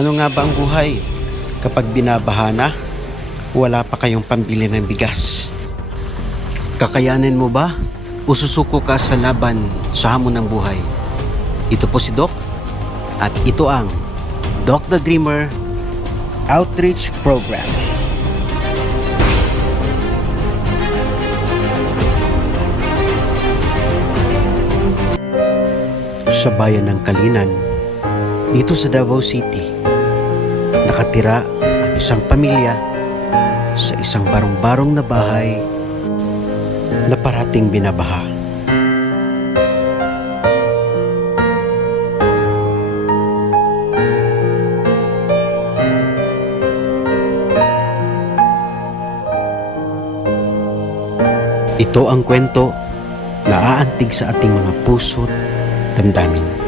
Ano nga ba ang buhay kapag binabaha na, wala pa kayong pambili ng bigas? Kakayanin mo ba o susuko ka sa laban sa hamon ng buhay? Ito po si Doc at ito ang Doc the Dreamer Outreach Program. Sa bayan ng Kalinan, dito sa Davao City, nakatira ang isang pamilya sa isang barong-barong na bahay na parating binabaha. Ito ang kwento na aantig sa ating mga puso't damdamin.